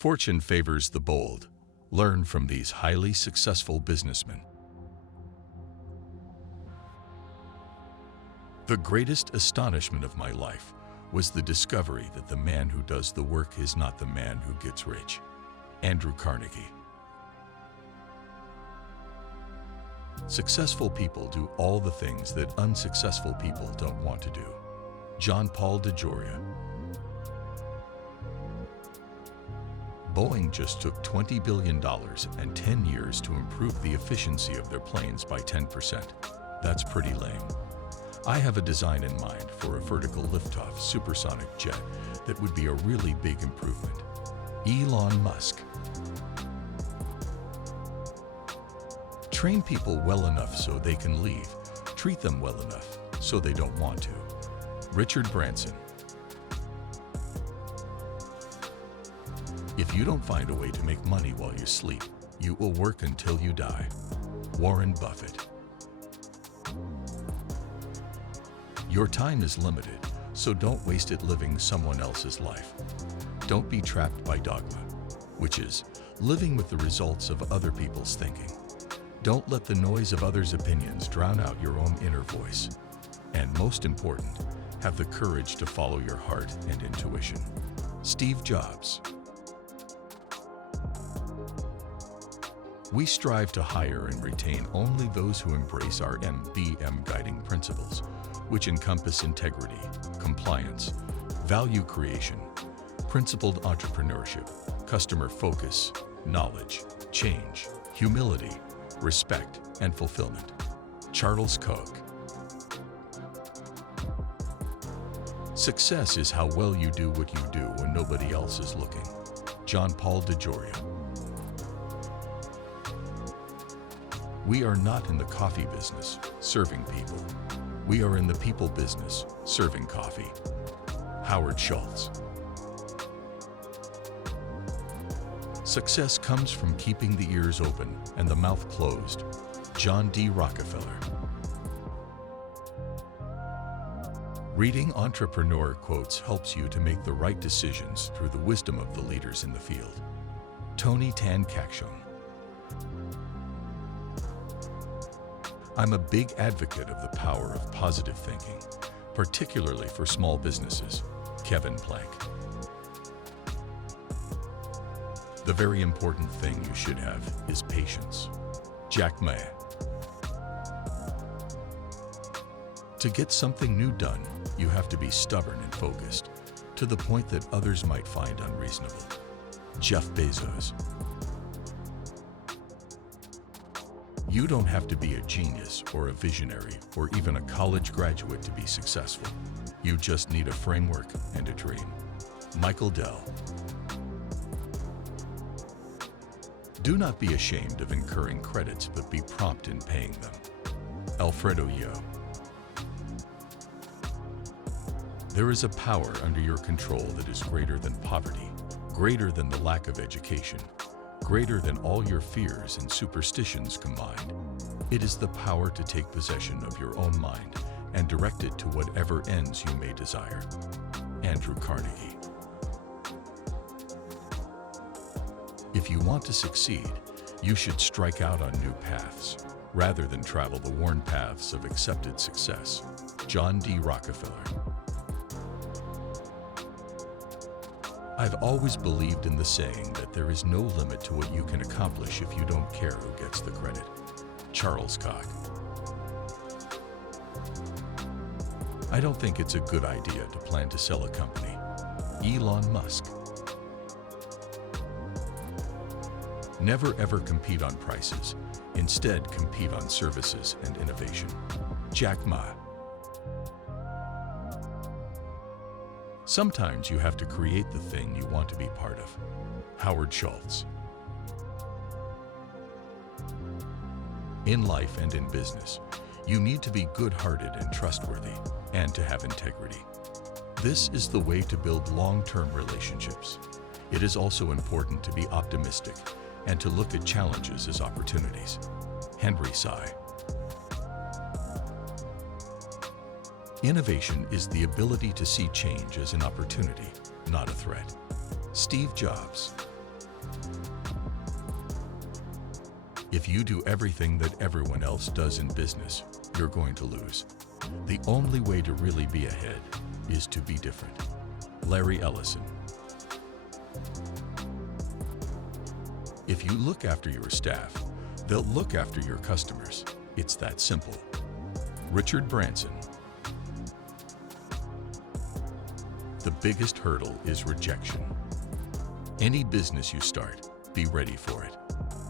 Fortune favors the bold. Learn from these highly successful businessmen. The greatest astonishment of my life was the discovery that the man who does the work is not the man who gets rich. Andrew Carnegie. Successful people do all the things that unsuccessful people don't want to do. John Paul DeJoria. Boeing just took $20 billion and 10 years to improve the efficiency of their planes by 10%. That's pretty lame. I have a design in mind for a vertical liftoff supersonic jet that would be a really big improvement. Elon Musk. Train people well enough so they can leave. Treat them well enough so they don't want to. Richard Branson. If you don't find a way to make money while you sleep, you will work until you die. Warren Buffett. Your time is limited, so don't waste it living someone else's life. Don't be trapped by dogma, which is living with the results of other people's thinking. Don't let the noise of others' opinions drown out your own inner voice. And most important, have the courage to follow your heart and intuition. Steve Jobs. We strive to hire and retain only those who embrace our MBM guiding principles, which encompass integrity, compliance, value creation, principled entrepreneurship, customer focus, knowledge, change, humility, respect, and fulfillment. Charles Koch. Success is how well you do what you do when nobody else is looking. John Paul DeJoria. We are not in the coffee business, serving people. We are in the people business, serving coffee. Howard Schultz. Success comes from keeping the ears open and the mouth closed. John D. Rockefeller. Reading entrepreneur quotes helps you to make the right decisions through the wisdom of the leaders in the field. Tony Tan Kakshon. I'm a big advocate of the power of positive thinking, particularly for small businesses. Kevin Plank. The very important thing you should have is patience. Jack Ma. To get something new done, you have to be stubborn and focused, to the point that others might find unreasonable. Jeff Bezos. You don't have to be a genius or a visionary or even a college graduate to be successful. You just need a framework and a dream. Michael Dell. Do not be ashamed of incurring credits, but be prompt in paying them. Alfredo Yo. There is a power under your control that is greater than poverty, greater than the lack of education, greater than all your fears and superstitions combined. It is the power to take possession of your own mind and direct it to whatever ends you may desire. Andrew Carnegie. If you want to succeed, you should strike out on new paths, rather than travel the worn paths of accepted success. John D. Rockefeller. I've always believed in the saying that there is no limit to what you can accomplish if you don't care who gets the credit. Charles Koch. I don't think it's a good idea to plan to sell a company. Elon Musk. Never ever compete on prices. Instead, compete on services and innovation. Jack Ma. Sometimes you have to create the thing you want to be part of. Howard Schultz. In life and in business, you need to be good-hearted and trustworthy, and to have integrity. This is the way to build long-term relationships. It is also important to be optimistic and to look at challenges as opportunities. Henry Sy. Innovation is the ability to see change as an opportunity, not a threat. Steve Jobs. If you do everything that everyone else does in business, you're going to lose. The only way to really be ahead is to be different. Larry Ellison. If you look after your staff, they'll look after your customers. It's that simple. Richard Branson. The biggest hurdle is rejection. Any business you start, be ready for it.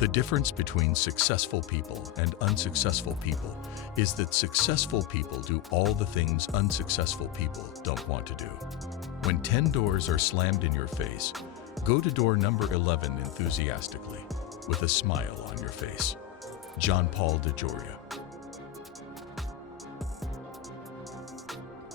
The difference between successful people and unsuccessful people is that successful people do all the things unsuccessful people don't want to do. When 10 doors are slammed in your face, go to door number 11 enthusiastically, with a smile on your face. John Paul DeJoria.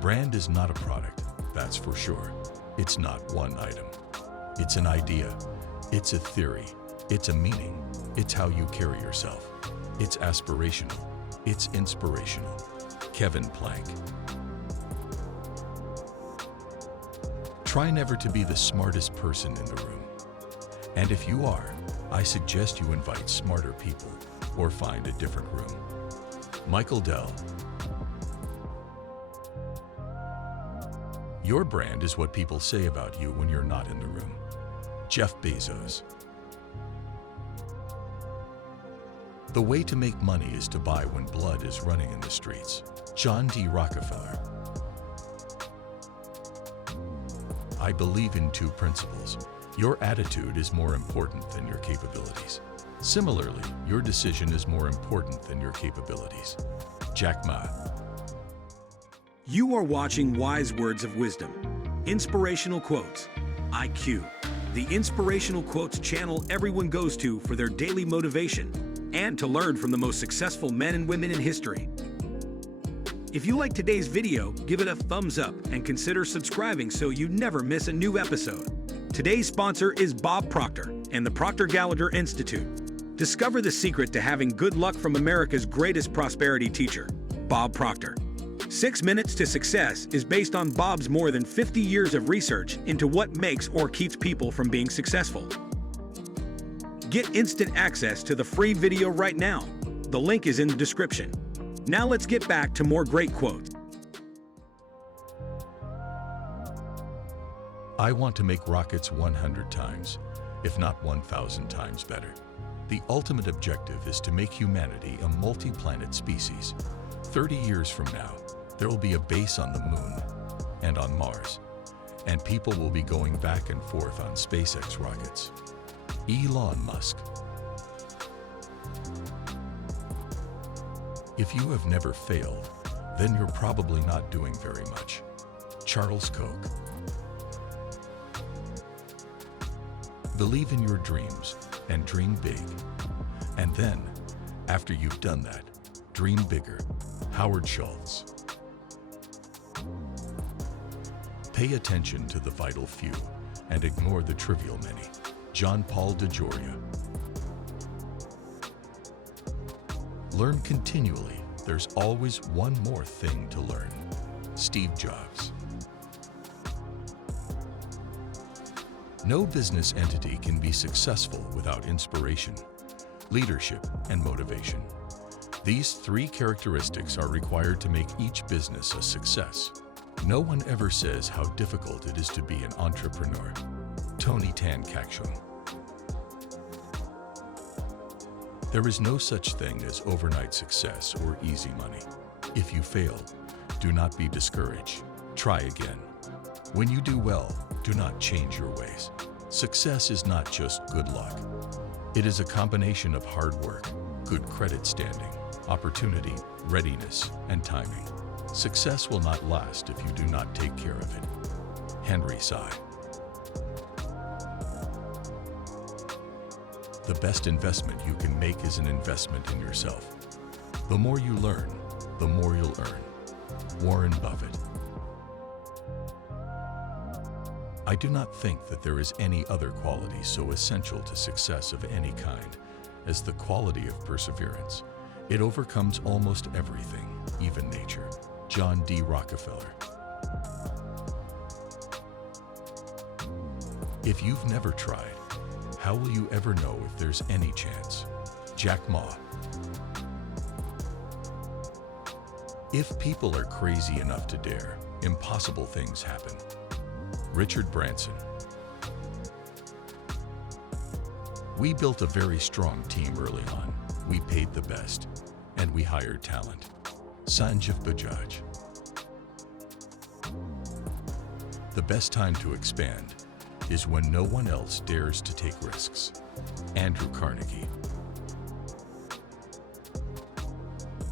Brand is not a product, that's for sure. It's not one item. It's an idea. It's a theory. It's a meaning. It's how you carry yourself. It's aspirational. It's inspirational. Kevin Plank. Try never to be the smartest person in the room. And if you are, I suggest you invite smarter people or find a different room. Michael Dell. Your brand is what people say about you when you're not in the room. Jeff Bezos. The way to make money is to buy when blood is running in the streets. John D. Rockefeller. I believe in two principles. Your attitude is more important than your capabilities. Similarly, your decision is more important than your capabilities. Jack Ma. You are watching Wise Words of Wisdom, Inspirational Quotes, IQ, the Inspirational Quotes channel everyone goes to for their daily motivation and to learn from the most successful men and women in history. If you like today's video, give it a thumbs up and consider subscribing so you never miss a new episode. Today's sponsor is Bob Proctor and the Proctor Gallagher Institute. Discover the secret to having good luck from America's greatest prosperity teacher, Bob Proctor. 6 Minutes to Success is based on Bob's more than 50 years of research into what makes or keeps people from being successful. Get instant access to the free video right now. The link is in the description. Now let's get back to more great quotes. I want to make rockets 100 times, if not 1,000 times better. The ultimate objective is to make humanity a multi-planet species. 30 years from now, there will be a base on the moon and on Mars, and people will be going back and forth on SpaceX rockets. Elon Musk. If you have never failed, then you're probably not doing very much. Charles Koch. Believe in your dreams and dream big. And then, after you've done that, dream bigger. Howard Schultz. Pay attention to the vital few and ignore the trivial many. John Paul DeJoria. Learn continually. There's always one more thing to learn. Steve Jobs. No business entity can be successful without inspiration, leadership, and motivation. These three characteristics are required to make each business a success. No one ever says how difficult it is to be an entrepreneur. Tony Tan Kakshon. There is no such thing as overnight success or easy money. If you fail, do not be discouraged. Try again. When you do well, do not change your ways. Success is not just good luck. It is a combination of hard work, good credit standing, opportunity, readiness, and timing. Success will not last if you do not take care of it. Henry Sy. The best investment you can make is an investment in yourself. The more you learn, the more you'll earn. Warren Buffett. I do not think that there is any other quality so essential to success of any kind as the quality of perseverance. It overcomes almost everything, even nature. John D. Rockefeller. If you've never tried, How will you ever know if there's any chance? Jack Ma. If people are crazy enough to dare, impossible things happen. Richard Branson. We built a very strong team early on. We paid the best, and we hired talent. Sanjeev Bajaj. The best time to expand is when no one else dares to take risks. Andrew Carnegie.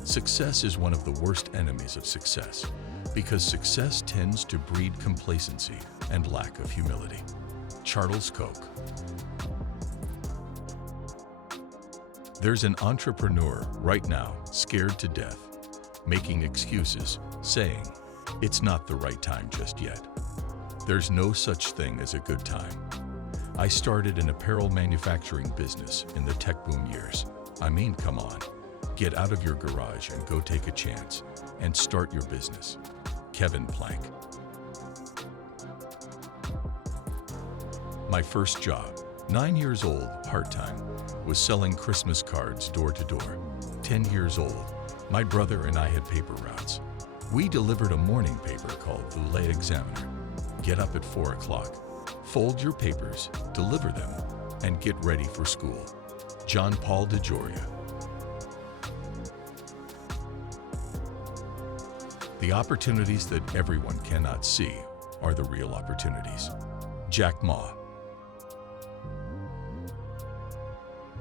Success is one of the worst enemies of success because success tends to breed complacency and lack of humility. Charles Koch. There's an entrepreneur right now scared to death, making excuses, saying, "It's not the right time just yet." There's no such thing as a good time. I started an apparel manufacturing business in the tech boom years. I mean, come on. Get out of your garage and go take a chance and start your business. Kevin Plank. My first job, 9 years old, part-time, was selling Christmas cards door to door. 10 years old, my brother and I had paper routes. We delivered a morning paper called the Lay Examiner. Get up at 4 o'clock, fold your papers, deliver them, and get ready for school. John Paul DeJoria. The opportunities that everyone cannot see are the real opportunities. Jack Ma.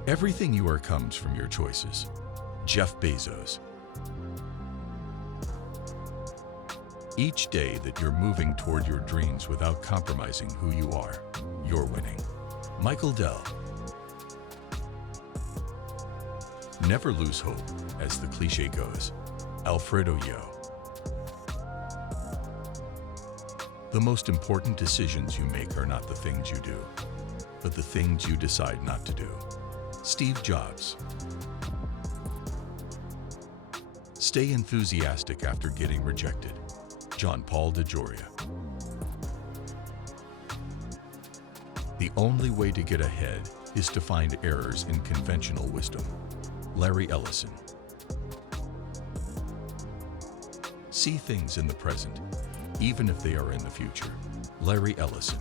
Everything you are comes from your choices. Jeff Bezos. Each day that you're moving toward your dreams without compromising who you are, you're winning. Michael Dell. Never lose hope, as the cliche goes. Alfredo Yo. The most important decisions you make are not the things you do, but the things you decide not to do. Steve Jobs. Stay enthusiastic after getting rejected. John Paul DeJoria. The only way to get ahead is to find errors in conventional wisdom. Larry Ellison. See things in the present, even if they are in the future. Larry Ellison.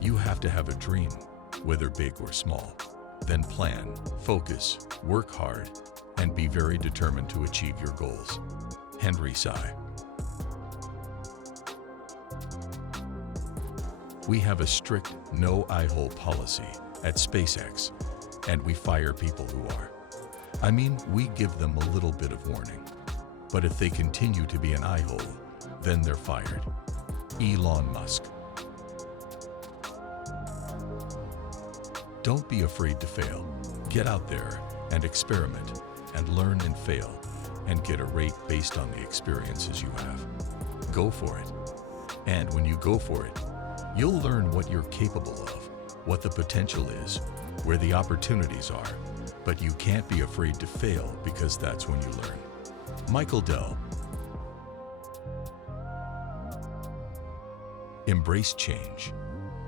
You have to have a dream, whether big or small. Then plan, focus, work hard, and be very determined to achieve your goals. Henry Tsai. We have a strict no eye-hole policy at SpaceX, and we fire people who are. I mean, we give them a little bit of warning. But if they continue to be an eye-hole, then they're fired. Elon Musk. Don't be afraid to fail. Get out there and experiment and learn and fail and get a rate based on the experiences you have. Go for it. And when you go for it, you'll learn what you're capable of, what the potential is, where the opportunities are, but you can't be afraid to fail because that's when you learn. Michael Dell. Embrace change.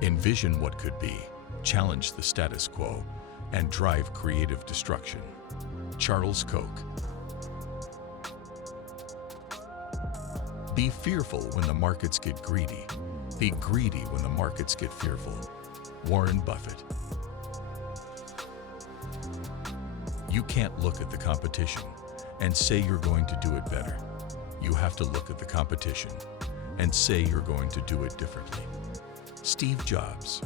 Envision what could be, challenge the status quo, and drive creative destruction. Charles Koch. Be fearful when the markets get greedy. Be greedy when the markets get fearful. Warren Buffett. You can't look at the competition and say you're going to do it better. You have to look at the competition and say you're going to do it differently. Steve Jobs.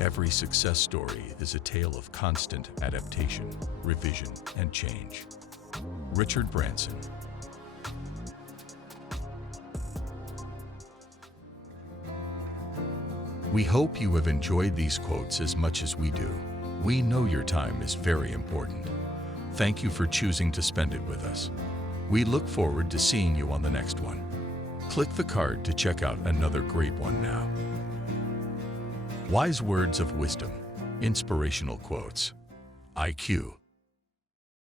Every success story is a tale of constant adaptation, revision, and change. Richard Branson. We hope you have enjoyed these quotes as much as we do. We know your time is very important. Thank you for choosing to spend it with us. We look forward to seeing you on the next one. Click the card to check out another great one now. Wise words of wisdom, inspirational quotes, IQ.